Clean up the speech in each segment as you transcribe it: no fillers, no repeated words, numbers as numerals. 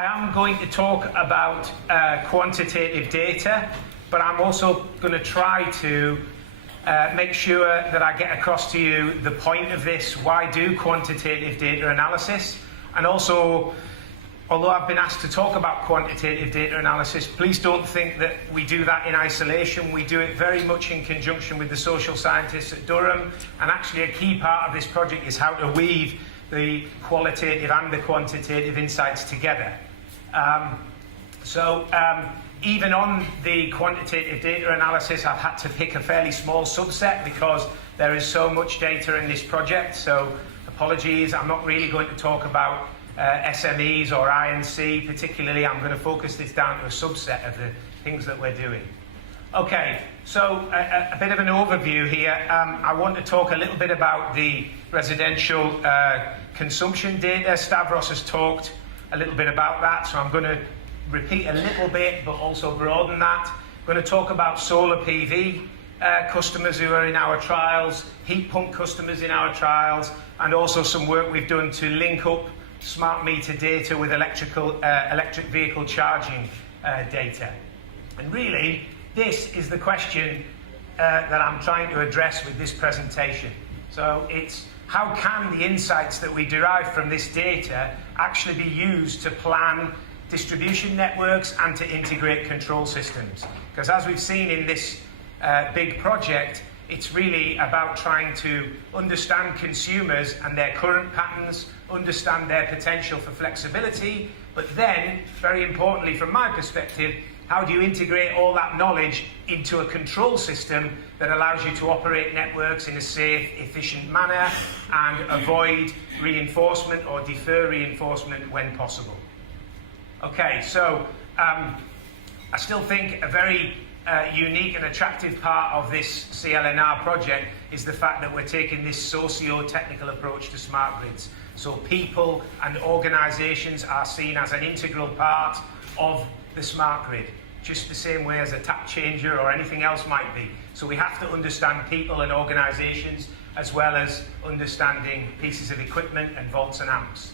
I am going to talk about quantitative data, but I'm also going to try to make sure that I get across to you the point of this. Why do quantitative data analysis? And also, although I've been asked to talk about quantitative data analysis, please don't think that we do that in isolation. We do it very much in conjunction with the social scientists at Durham, and actually a key part of this project is how to weave the qualitative and the quantitative insights together. Even on the quantitative data analysis, I've had to pick a fairly small subset because there is so much data in this project. So apologies, I'm not really going to talk about SMEs or I&C particularly. I'm going to focus this down to a subset of the things that we're doing. Okay, so a bit of an overview here. I want to talk a little bit about the residential consumption data. Stavros has talked a little bit about that, so I'm going to repeat a little bit, but also broaden that. I'm going to talk about solar PV customers who are in our trials, heat pump customers in our trials, and also some work we've done to link up smart meter data with electric vehicle charging data. And really, this is the question that I'm trying to address with this presentation. So it's how can the insights that we derive from this data actually be used to plan distribution networks and to integrate control systems? Because as we've seen in this big project, it's really about trying to understand consumers and their current patterns, understand their potential for flexibility, but then, very importantly from my perspective, how do you integrate all that knowledge into a control system that allows you to operate networks in a safe, efficient manner and avoid reinforcement or defer reinforcement when possible? Okay, so I still think a very unique and attractive part of this CLNR project is the fact that we're taking this socio-technical approach to smart grids. So people and organisations are seen as an integral part of the smart grid, just the same way as a tap changer or anything else might be. So we have to understand people and organisations as well as understanding pieces of equipment and volts and amps.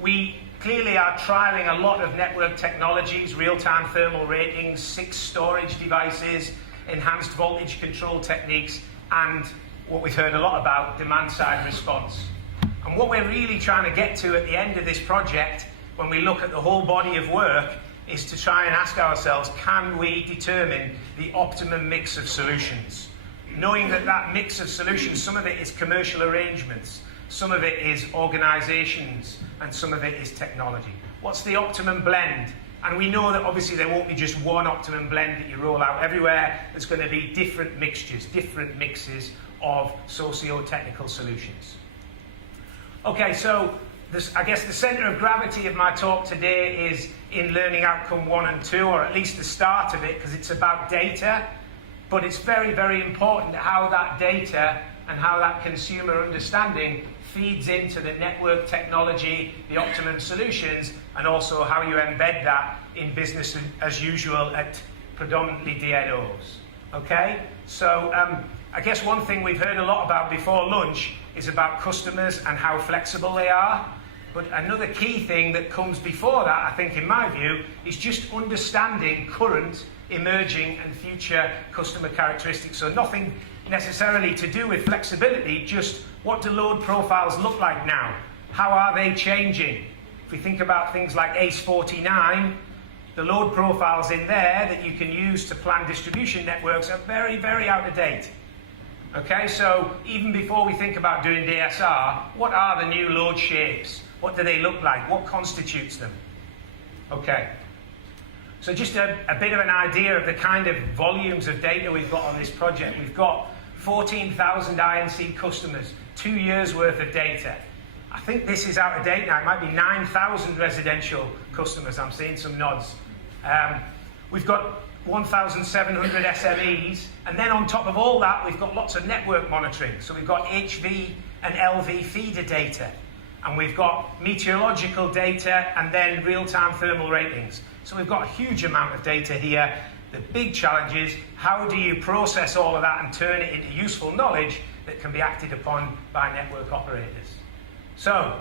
We clearly are trialling a lot of network technologies, real-time thermal ratings, 6 storage devices, enhanced voltage control techniques, and what we've heard a lot about, demand-side response. And what we're really trying to get to at the end of this project, when we look at the whole body of work, is to try and ask ourselves, can we determine the optimum mix of solutions? Knowing that that mix of solutions, some of it is commercial arrangements, some of it is organisations, and some of it is technology. What's the optimum blend? And we know that obviously there won't be just one optimum blend that you roll out everywhere. There's going to be different mixtures, different mixes of socio-technical solutions. Okay, so I guess the centre of gravity of my talk today is in learning outcome 1 and 2, or at least the start of it, because it's about data. But it's very, very important how that data and how that consumer understanding feeds into the network technology, the optimum solutions, and also how you embed that in business as usual at predominantly DNOs. Okay? So I guess one thing we've heard a lot about before lunch is about customers and how flexible they are. But another key thing that comes before that, I think in my view, is just understanding current, emerging and future customer characteristics. So nothing necessarily to do with flexibility, just what do load profiles look like now? How are they changing? If we think about things like ACE49, the load profiles in there that you can use to plan distribution networks are very, very out of date. Okay, so even before we think about doing DSR, what are the new load shapes? What do they look like? What constitutes them? Okay. So just a bit of an idea of the kind of volumes of data we've got on this project. We've got 14,000 I&C customers, 2 years worth of data. I think this is out of date now. It might be 9,000 residential customers. I'm seeing some nods. We've got 1,700 SMEs, and then on top of all that, we've got lots of network monitoring. So we've got HV and LV feeder data, and we've got meteorological data, and then real-time thermal ratings. So we've got a huge amount of data here. The big challenge is, how do you process all of that and turn it into useful knowledge that can be acted upon by network operators? So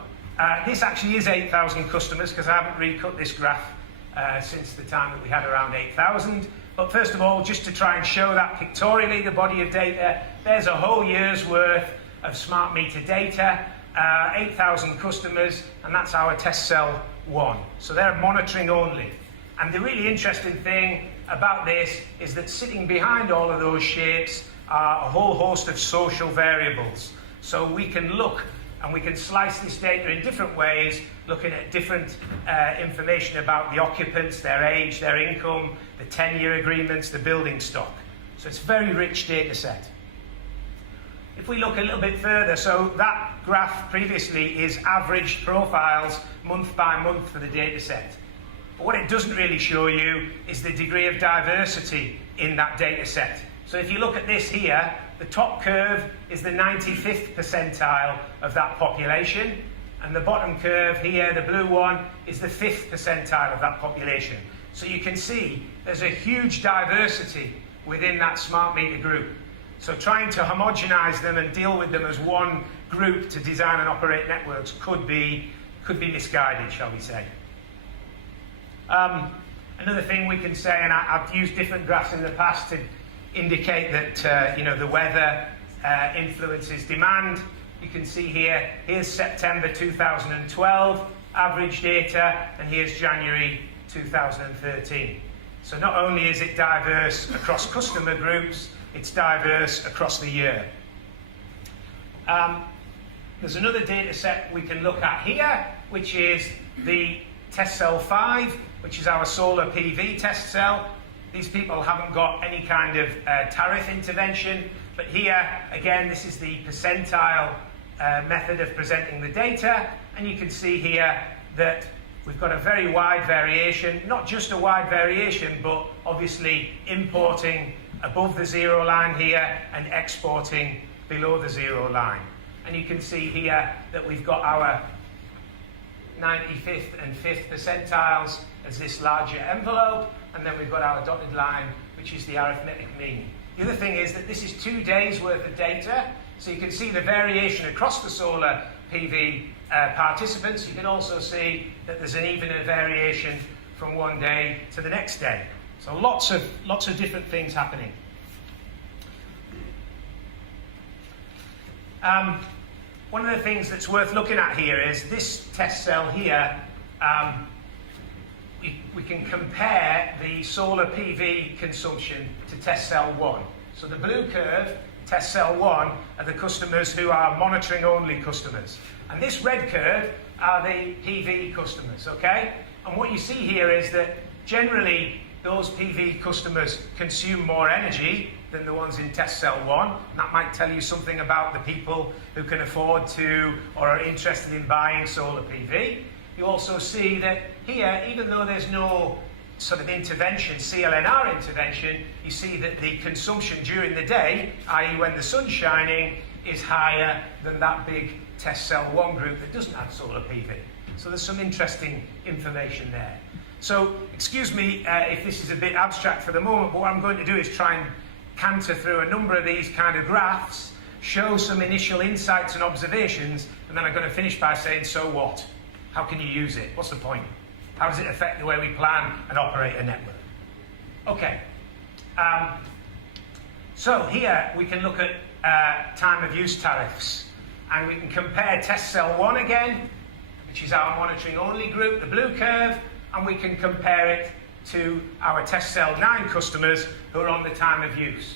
This actually is 8,000 customers because I haven't recut this graph since the time that we had around 8,000. But first of all, just to try and show that pictorially, the body of data, there's a whole year's worth of smart meter data, 8,000 customers, and that's our test cell 1. So they're monitoring only. And the really interesting thing about this is that sitting behind all of those shapes are a whole host of social variables. So we can look and we can slice this data in different ways, looking at different information about the occupants, their age, their income, the 10-year agreements, the building stock. So it's a very rich data set. If we look a little bit further, so that graph previously is averaged profiles month by month for the data set. But what it doesn't really show you is the degree of diversity in that data set. So if you look at this here, the top curve is the 95th percentile of that population, and the bottom curve here, the blue one, is the 5th percentile of that population. So you can see there's a huge diversity within that smart meter group. So trying to homogenize them and deal with them as one group to design and operate networks could be misguided, shall we say. Another thing we can say, and I've used different graphs in the past to indicate that the weather influences demand. You can see here, here's September 2012 average data, and here's January 2013. So not only is it diverse across customer groups, it's diverse across the year. There's another data set we can look at here, which is the test cell 5, which is our solar PV test cell. These people haven't got any kind of tariff intervention, but here, again, this is the percentile method of presenting the data, and you can see here that we've got a very wide variation, not just a wide variation, but obviously importing above the zero line here and exporting below the zero line. And you can see here that we've got our 95th and 5th percentiles as this larger envelope, and then we've got our dotted line, which is the arithmetic mean. The other thing is that this is 2 days worth of data, so you can see the variation across the solar PV participants. You can also see that there's an even variation from one day to the next day. So lots of different things happening. One of the things that's worth looking at here is this test cell here. We can compare the solar PV consumption to test cell 1. So the blue curve, test cell 1, are the customers who are monitoring only customers. And this red curve are the PV customers, okay? And what you see here is that generally those PV customers consume more energy than the ones in test cell 1. And that might tell you something about the people who can afford to or are interested in buying solar PV. You also see that here, even though there's no sort of intervention, CLNR intervention, you see that the consumption during the day, i.e. when the sun's shining, is higher than that big test cell 1 group that doesn't have solar PV. So there's some interesting information there. So excuse me if this is a bit abstract for the moment, but what I'm going to do is try and canter through a number of these kind of graphs, show some initial insights and observations, and then I'm going to finish by saying, so what? How can you use it? What's the point? How does it affect the way we plan and operate a network? Okay. So here we can look at time of use tariffs, and we can compare test cell 1 again, which is our monitoring only group, the blue curve, and we can compare it to our test cell 9 customers who are on the time of use.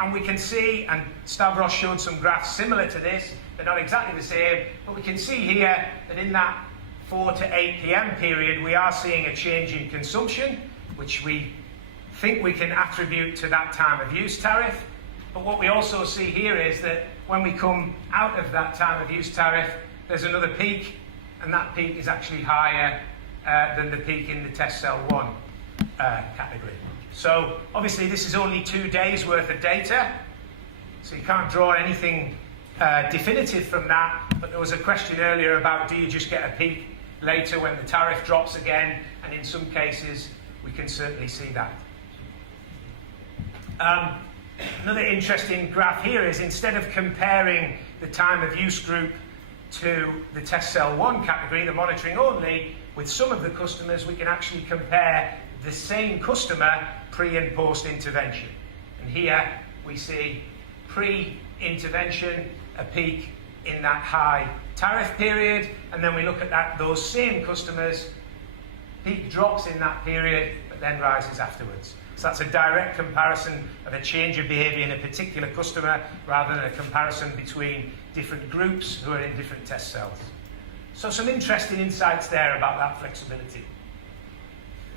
And we can see, and Stavros showed some graphs similar to this, they're not exactly the same, but we can see here that in that 4 to 8 p.m. period, we are seeing a change in consumption, which we think we can attribute to that time of use tariff. But what we also see here is that when we come out of that time of use tariff, there's another peak, and that peak is actually higher than the peak in the test cell 1 category. So obviously this is only 2 days worth of data, so you can't draw anything definitive from that, but there was a question earlier about do you just get a peak later when the tariff drops again, and in some cases we can certainly see that. Another interesting graph here is instead of comparing the time of use group to the test cell 1 category, the monitoring only, with some of the customers we can actually compare the same customer pre and post intervention. And here we see pre-intervention, a peak in that high tariff period, and then we look at those same customers, peak drops in that period, but then rises afterwards. So that's a direct comparison of a change of behaviour in a particular customer rather than a comparison between different groups who are in different test cells. So some interesting insights there about that flexibility.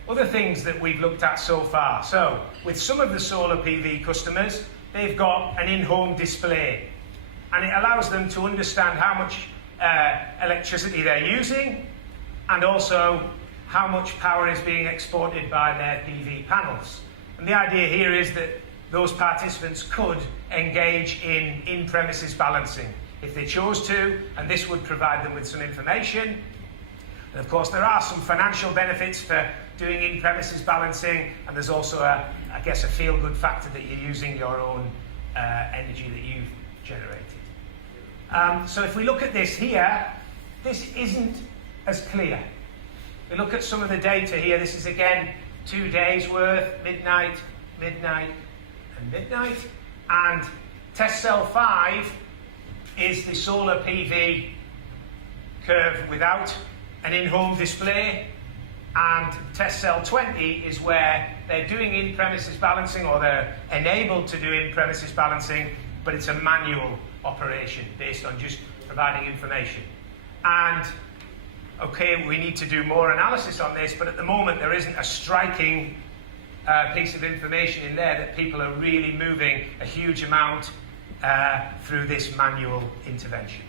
Other things that we've looked at so far. So with some of the solar PV customers, they've got an in-home display, and it allows them to understand how much electricity they're using and also how much power is being exported by their PV panels. And the idea here is that those participants could engage in in-premises balancing if they chose to, and this would provide them with some information. And of course, there are some financial benefits for doing in-premises balancing, and there's also, I guess, a feel-good factor that you're using your own energy that you've generated. So if we look at this here, this isn't as clear. We look at some of the data here. This is again 2 days worth, midnight, midnight, and midnight. And test cell 5 is the solar PV curve without an in-home display. And test cell 20 is where they're doing in-premises balancing, or they're enabled to do in-premises balancing, but it's a manual operation based on just providing information. And okay, we need to do more analysis on this, but at the moment there isn't a striking piece of information in there that people are really moving a huge amount through this manual intervention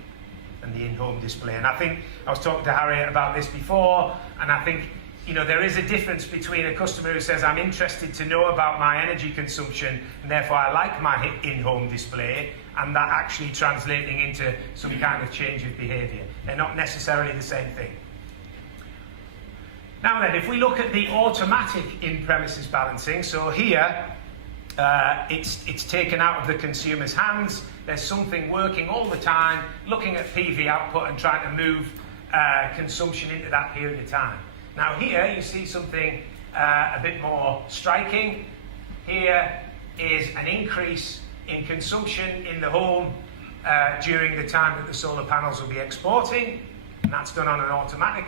and the in-home display. And I think I was talking to Harriet about this before, and I think, you know, there is a difference between a customer who says, I'm interested to know about my energy consumption and therefore I like my in-home display, and that actually translating into some kind of change of behaviour. They're not necessarily the same thing. Now then, if we look at the automatic in-premises balancing, so here it's taken out of the consumer's hands. There's something working all the time, looking at PV output and trying to move consumption into that period of time. Now here you see something a bit more striking. Here is an increase in consumption in the home during the time that the solar panels will be exporting, and that's done on an automatic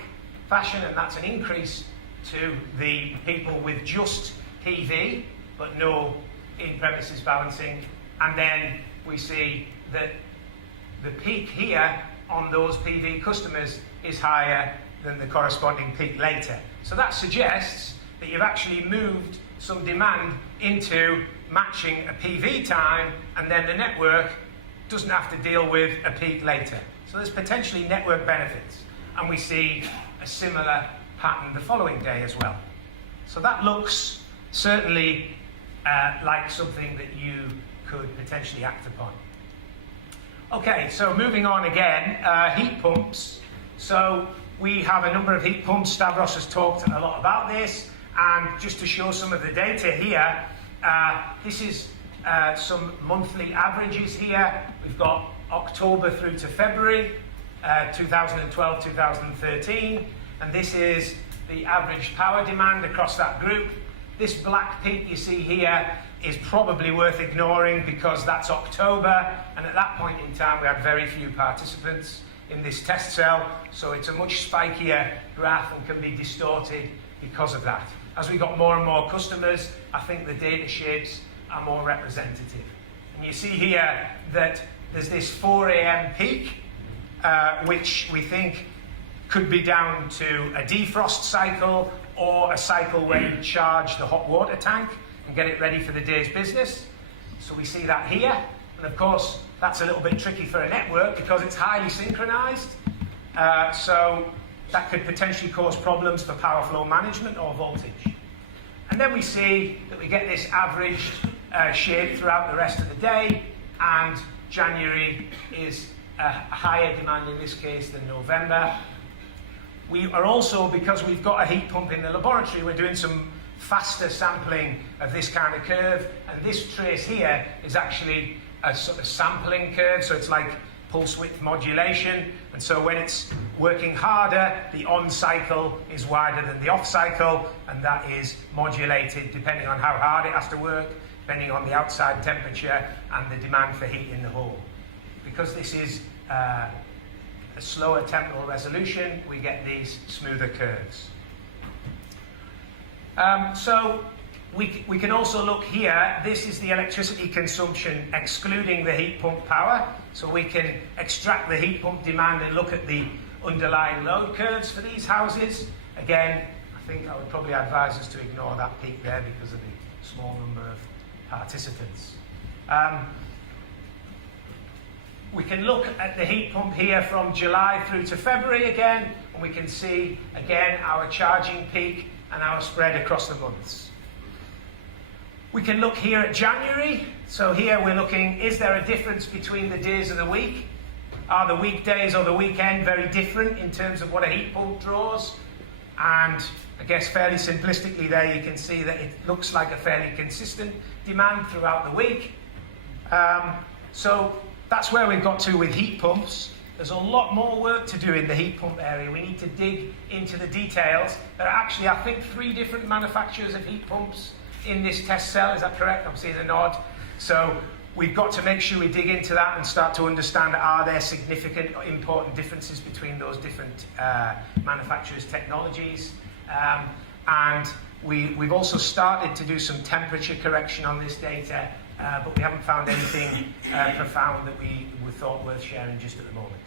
fashion, and that's an increase to the people with just PV but no in-premises balancing. And then we see that the peak here on those PV customers is higher than the corresponding peak later. So that suggests that you've actually moved some demand into matching a PV time, and then the network doesn't have to deal with a peak later. So there's potentially network benefits, and we see a similar pattern the following day as well. So that looks certainly like something that you could potentially act upon. Okay, so moving on again, heat pumps. So we have a number of heat pumps. Stavros has talked a lot about this, and just to show some of the data here, this is some monthly averages here. We've got October through to February 2012-2013, and this is the average power demand across that group. This black peak you see here is probably worth ignoring because that's October, and at that point in time we had very few participants in this test cell, so it's a much spikier graph and can be distorted because of that. As we got more and more customers, I think the data shapes are more representative. And you see here that there's this 4 a.m. peak, which we think could be down to a defrost cycle or a cycle where you charge the hot water tank and get it ready for the day's business. So we see that here. And of course, that's a little bit tricky for a network because it's highly synchronized. So that could potentially cause problems for power flow management or voltage. And then we see that we get this average shape throughout the rest of the day, and January is a higher demand in this case than November. We are also, because we've got a heat pump in the laboratory, we're doing some faster sampling of this kind of curve, and this trace here is actually a sort of sampling curve, so it's like pulse width modulation, and so when it's working harder, the on cycle is wider than the off cycle, and that is modulated depending on how hard it has to work, depending on the outside temperature and the demand for heat in the hole. Because this is a slower temporal resolution, we get these smoother curves. So we can also look here. This is the electricity consumption excluding the heat pump power. So we can extract the heat pump demand and look at the underlying load curves for these houses. Again, I think I would probably advise us to ignore that peak there because of the small number of participants. We can look at the heat pump here from July through to February again, and we can see again our charging peak and our spread across the months. We can look here at January. So here we're looking, is there a difference between the days of the week? Are the weekdays or the weekend very different in terms of what a heat pump draws? And I guess fairly simplistically there you can see that it looks like a fairly consistent demand throughout the week. So that's where we've got to with heat pumps. There's a lot more work to do in the heat pump area. We need to dig into the details. There are actually, I think, 3 different manufacturers of heat pumps in this test cell. Is that correct? I'm seeing a nod. So we've got to make sure we dig into that and start to understand, are there significant or important differences between those different manufacturers' technologies. And we've also started to do some temperature correction on this data, but we haven't found anything profound that we thought worth sharing just at the moment.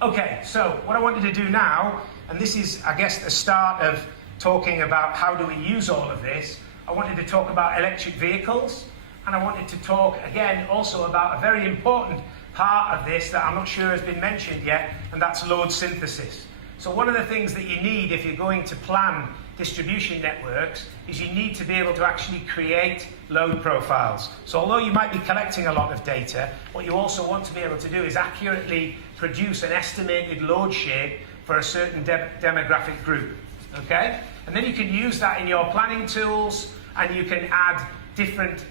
Okay, so what I wanted to do now, and this is, I guess, the start of talking about how do we use all of this. I wanted to talk about electric vehicles, and I wanted to talk again also about a very important part of this that I'm not sure has been mentioned yet, and that's load synthesis. So one of the things that you need if you're going to plan distribution networks is you need to be able to actually create load profiles. So although you might be collecting a lot of data, what you also want to be able to do is accurately produce an estimated load shape for a certain demographic group. Okay? And then you can use that in your planning tools, and you can add different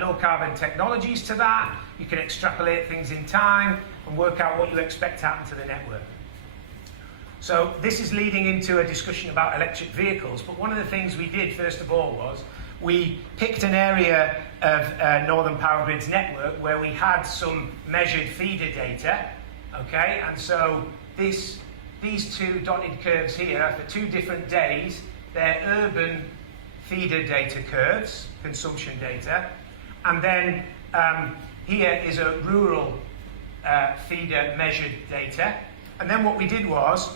low-carbon technologies to that. You can extrapolate things in time and work out what you expect to happen to the network. So this is leading into a discussion about electric vehicles, but one of the things we did first of all was we picked an area of Northern Power Grid's network where we had some measured feeder data, okay? And so these 2 dotted curves here are for 2 different days. They're urban feeder data curves, consumption data, and then here is a rural feeder measured data. And then what we did was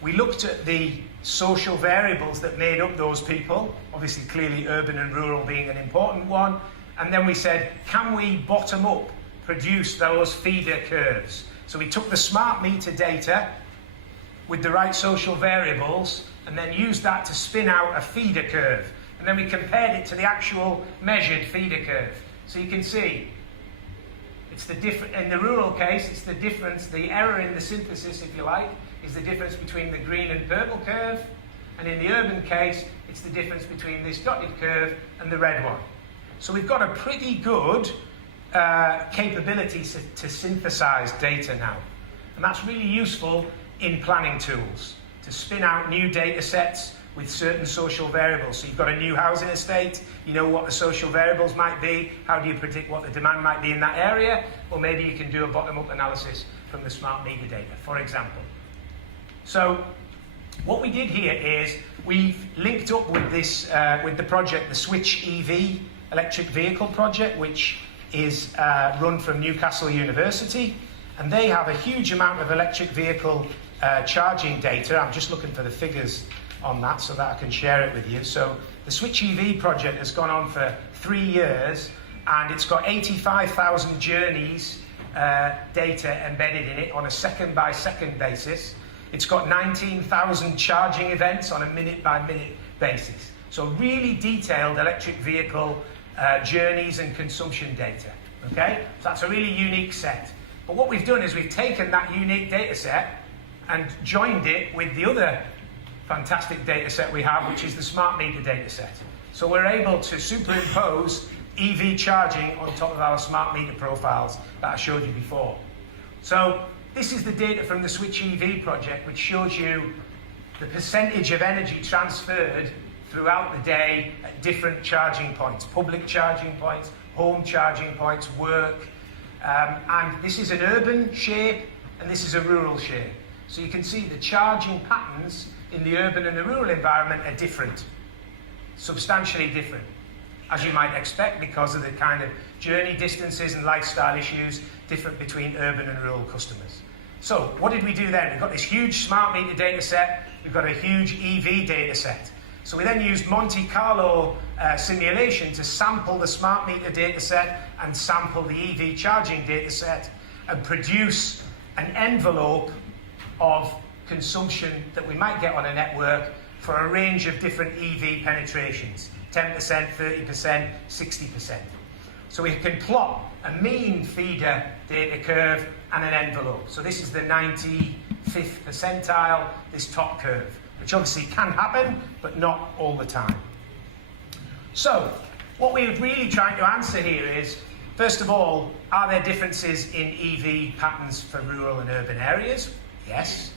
we looked at the social variables that made up those people, obviously clearly urban and rural being an important one, and then we said, can we bottom up produce those feeder curves? So we took the smart meter data with the right social variables and then used that to spin out a feeder curve, and then we compared it to the actual measured feeder curve. So you can see it's the in the rural case, it's the difference, the error in the synthesis, if you like, is the difference between the green and purple curve, and in the urban case, it's the difference between this dotted curve and the red one. So we've got a pretty good capability to synthesize data now, and that's really useful in planning tools, to spin out new data sets with certain social variables. So you've got a new housing estate, you know what the social variables might be, how do you predict what the demand might be in that area, or maybe you can do a bottom-up analysis from the smart meter data, for example. So what we did here is we've linked up with this, with the project, the Switch EV electric vehicle project, which is run from Newcastle University, and they have a huge amount of electric vehicle charging data. I'm just looking for the figures on that so that I can share it with you. So the Switch EV project has gone on for 3 years, and it's got 85,000 journeys data embedded in it on a second-by-second basis. It's got 19,000 charging events on a minute-by-minute basis. So really detailed electric vehicle journeys and consumption data. Okay? So that's a really unique set. But what we've done is we've taken that unique data set and joined it with the other fantastic data set we have, which is the smart meter data set. So we're able to superimpose EV charging on top of our smart meter profiles that I showed you before. So this is the data from the Switch EV project, which shows you the percentage of energy transferred throughout the day at different charging points, public charging points, home charging points, work. And this is an urban shape and this is a rural shape. So you can see the charging patterns in the urban and the rural environment are different, substantially different, as you might expect because of the kind of journey distances and lifestyle issues different between urban and rural customers. So what did we do then? We've got this huge smart meter data set, we've got a huge EV data set. So we then used Monte Carlo simulation to sample the smart meter data set and sample the EV charging data set and produce an envelope of consumption that we might get on a network for a range of different EV penetrations, 10%, 30%, 60%. So we can plot a mean feeder data curve and an envelope. So this is the 95th percentile, this top curve, which obviously can happen, but not all the time. So what we're really trying to answer here is, first of all, are there differences in EV patterns for rural and urban areas? Yes.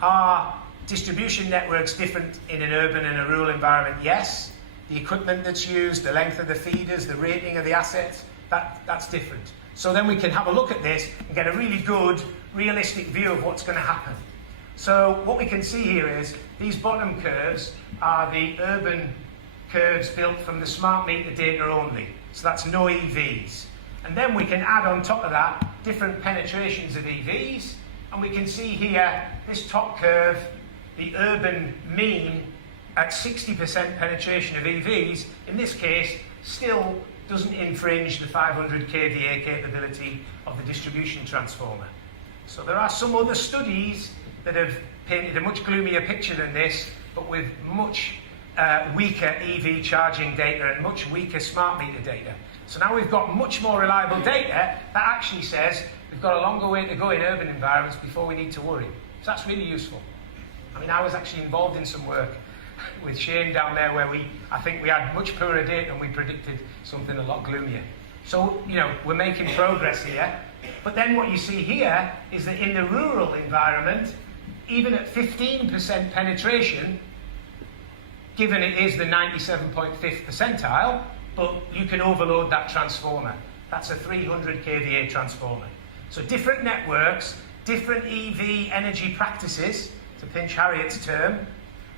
Are distribution networks different in an urban and a rural environment? Yes. The equipment that's used, the length of the feeders, the rating of the assets, that's different. So then we can have a look at this and get a really good, realistic view of what's going to happen. So what we can see here is these bottom curves are the urban curves built from the smart meter data only. So that's no EVs. And then we can add on top of that different penetrations of EVs. And we can see here, this top curve, the urban mean at 60% penetration of EVs, in this case, still doesn't infringe the 500 kVA capability of the distribution transformer. So there are some other studies that have painted a much gloomier picture than this, but with much weaker EV charging data and much weaker smart meter data. So now we've got much more reliable data that actually says we've got a longer way to go in urban environments before we need to worry. So that's really useful. I mean, I was actually involved in some work with Shane down there where I think we had much poorer data and we predicted something a lot gloomier. So, you know, we're making progress here. But then what you see here is that in the rural environment, even at 15% penetration, given it is the 97.5th percentile, but you can overload that transformer. That's a 300 kVA transformer. So different networks, different EV energy practices, to pinch Harriet's term,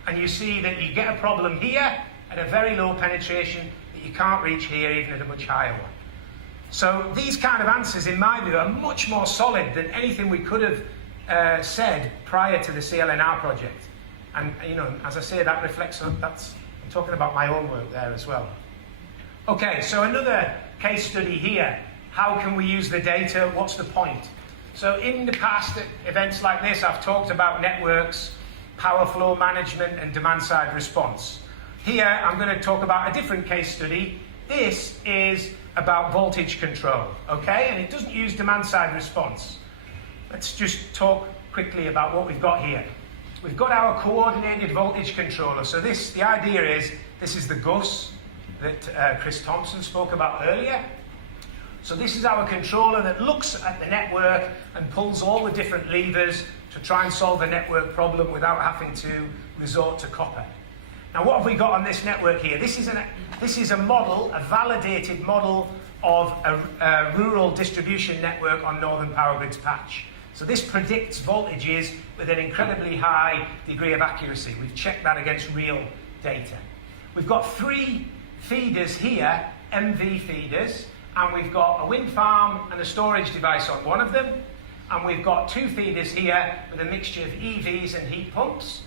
and you see that you get a problem here at a very low penetration that you can't reach here even at a much higher one. So these kind of answers, in my view, are much more solid than anything we could have said prior to the CLNR project. And, you know, as I say, that reflects on, I'm talking about my own work there as well. Okay, so another case study here. How can we use the data? What's the point? So in the past, at events like this, I've talked about networks, power flow management, and demand-side response. Here, I'm going to talk about a different case study. This is about voltage control, okay? And it doesn't use demand-side response. Let's just talk quickly about what we've got here. We've got our coordinated voltage controller. So the idea is, this is the GUS that Chris Thompson spoke about earlier. So this is our controller that looks at the network and pulls all the different levers to try and solve the network problem without having to resort to copper. Now what have we got on this network here? This is a model, a validated model of a rural distribution network on Northern Power Grid's patch. So this predicts voltages with an incredibly high degree of accuracy. We've checked that against real data. We've got 3 feeders here, MV feeders, and we've got a wind farm and a storage device on one of them, and we've got 2 feeders here with a mixture of EVs and heat pumps.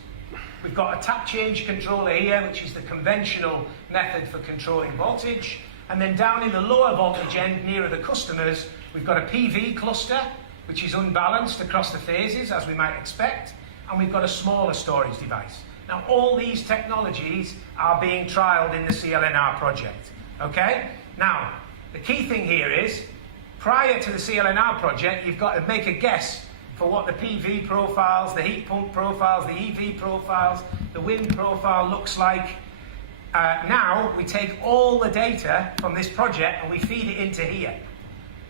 We've got a tap change controller here, which is the conventional method for controlling voltage, and then down in the lower voltage end, nearer the customers, we've got a PV cluster, which is unbalanced across the phases, as we might expect, and we've got a smaller storage device. Now, all these technologies are being trialled in the CLNR project, okay? Now, the key thing here is, prior to the CLNR project, you've got to make a guess for what the PV profiles, the heat pump profiles, the EV profiles, the wind profile looks like. Now, we take all the data from this project and we feed it into here.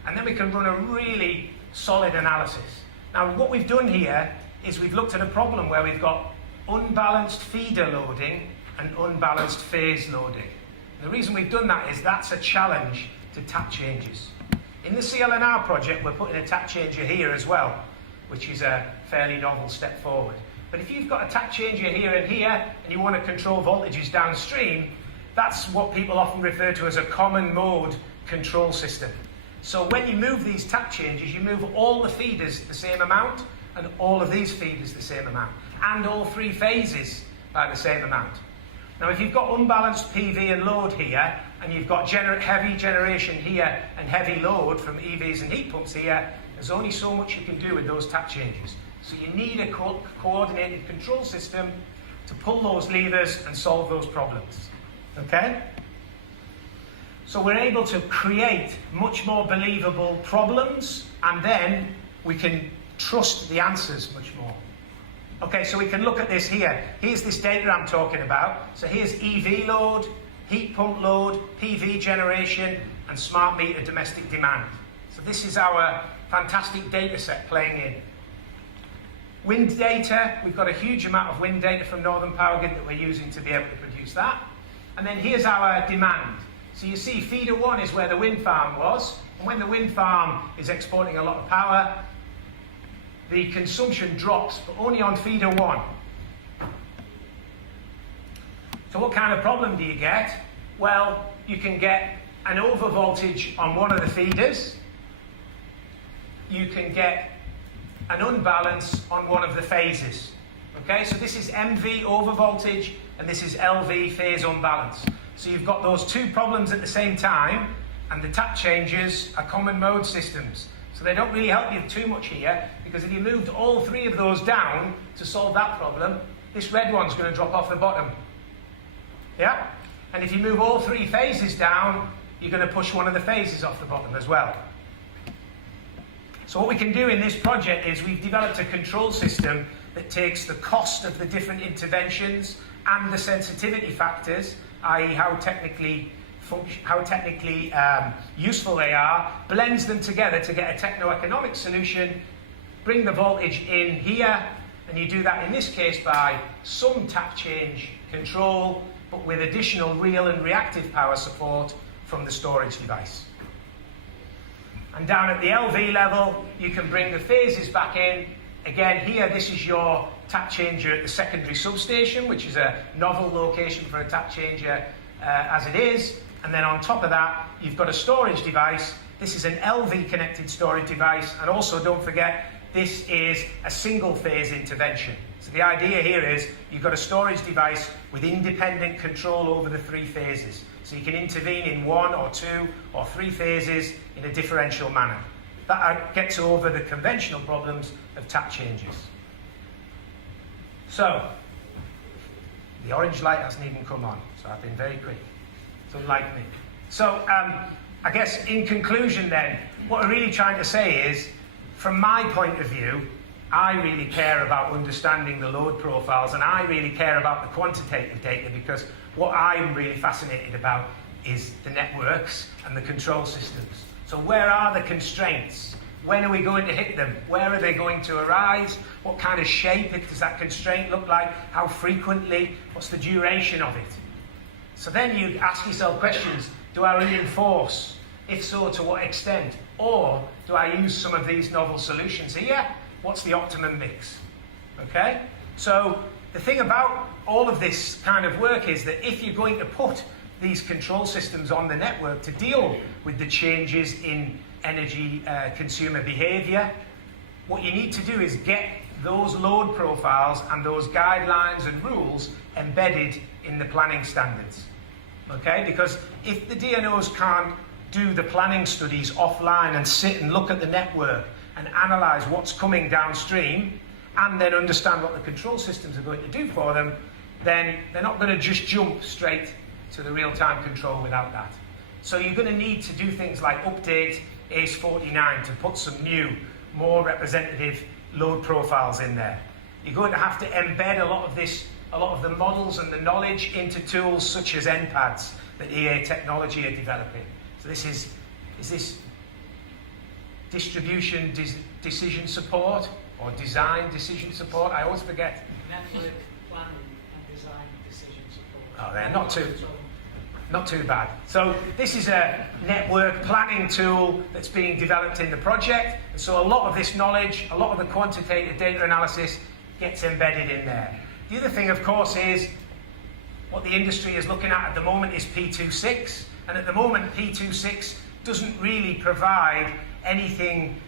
And then we can run a really solid analysis. Now, what we've done here is we've looked at a problem where we've got unbalanced feeder loading and unbalanced phase loading. The reason we've done that is that's a challenge to tap changes. In the CLNR project, we're putting a tap changer here as well, which is a fairly novel step forward. But if you've got a tap changer here and here, and you want to control voltages downstream, that's what people often refer to as a common mode control system. So when you move these tap changes, you move all the feeders the same amount, and all of these feeders the same amount, and all three phases by the same amount. Now, if you've got unbalanced PV and load here, and you've got heavy generation here and heavy load from EVs and heat pumps here, there's only so much you can do with those tap changes. So you need a coordinated control system to pull those levers and solve those problems. Okay? So we're able to create much more believable problems, and then we can trust the answers much more. Okay, so we can look at this here. Here's this data I'm talking about. So here's EV load, heat pump load, PV generation, and smart meter domestic demand. So this is our fantastic data set playing in. Wind data, we've got a huge amount of wind data from Northern Power Grid that we're using to be able to produce that. And then here's our demand. So you see feeder 1 is where the wind farm was, and when the wind farm is exporting a lot of power, the consumption drops, but only on feeder 1. So what kind of problem do you get? Well, you can get an overvoltage on one of the feeders. You can get an unbalance on one of the phases. Okay, so this is MV overvoltage, and this is LV phase unbalance. So you've got those two problems at the same time, and the tap changers are common mode systems. So they don't really help you too much here, because if you moved all three of those down to solve that problem, this red one's going to drop off the bottom. Yeah? And if you move all three phases down, you're going to push one of the phases off the bottom as well. So what we can do in this project is we've developed a control system that takes the cost of the different interventions and the sensitivity factors, i.e. how technically useful they are, blends them together to get a techno-economic solution, bring the voltage in here, and you do that in this case by some tap change control, but with additional real and reactive power support from the storage device. And down at the LV level, you can bring the phases back in. Again, here, this is your tap changer at the secondary substation, which is a novel location for a tap changer as it is. And then on top of that, you've got a storage device. This is an LV connected storage device. And also, don't forget, this is a single phase intervention. So the idea here is you've got a storage device with independent control over the three phases. So you can intervene in one or two or three phases in a differential manner. That gets over the conventional problems of tap changes. So, the orange light hasn't even come on, so I've been very quick. It's unlike me. So, I guess in conclusion then, what we're really trying to say is, from my point of view, I really care about understanding the load profiles, and I really care about the quantitative data, because what I'm really fascinated about is the networks and the control systems. So where are the constraints? When are we going to hit them? Where are they going to arise? What kind of shape does that constraint look like? How frequently? What's the duration of it? So then you ask yourself questions. Do I reinforce? If so, to what extent? Or do I use some of these novel solutions here? What's the optimum mix? Okay? So the thing about all of this kind of work is that if you're going to put these control systems on the network to deal with the changes in energy consumer behavior, what you need to do is get those load profiles and those guidelines and rules embedded in the planning standards. Okay? Because if the DNOs can't do the planning studies offline and sit and look at the network and analyse what's coming downstream, and then understand what the control systems are going to do for them, then they're not going to just jump straight to the real-time control without that. So you're going to need to do things like update ACE49 to put some new, more representative load profiles in there. You're going to have to embed a lot of the models and the knowledge into tools such as NPADs that EA Technology are developing. So this distribution decision support, or design decision support. I always forget. Network planning and design decision support. Oh, they're not too bad. So this is a network planning tool that's being developed in the project. And so a lot of this knowledge, a lot of the quantitative data analysis gets embedded in there. The other thing, of course, is what the industry is looking at the moment is P26. And at the moment, P26 doesn't really provide anything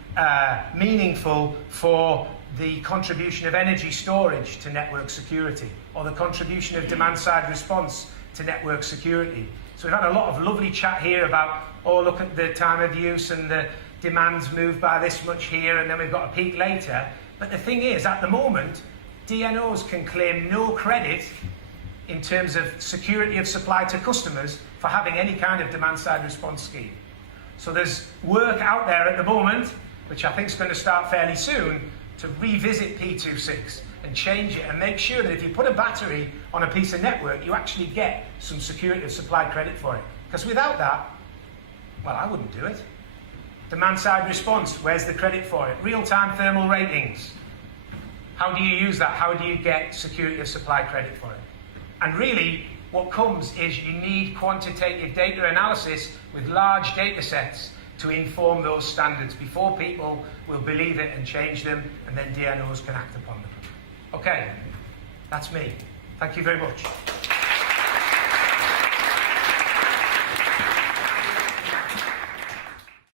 meaningful for the contribution of energy storage to network security, or the contribution of demand-side response to network security. So we've had a lot of lovely chat here about, oh, look at the time of use and the demands moved by this much here, and then we've got a peak later. But the thing is, at the moment, DNOs can claim no credit in terms of security of supply to customers for having any kind of demand-side response scheme. So there's work out there at the moment, which I think is going to start fairly soon, to revisit P26 and change it and make sure that if you put a battery on a piece of network, you actually get some security of supply credit for it. Because without that, well, I wouldn't do it. Demand-side response, where's the credit for it? Real-time thermal ratings. How do you use that? How do you get security of supply credit for it? And really, what comes is you need quantitative data analysis with large data sets to inform those standards before people will believe it and change them, and then DNOs can act upon them. Okay, that's me. Thank you very much.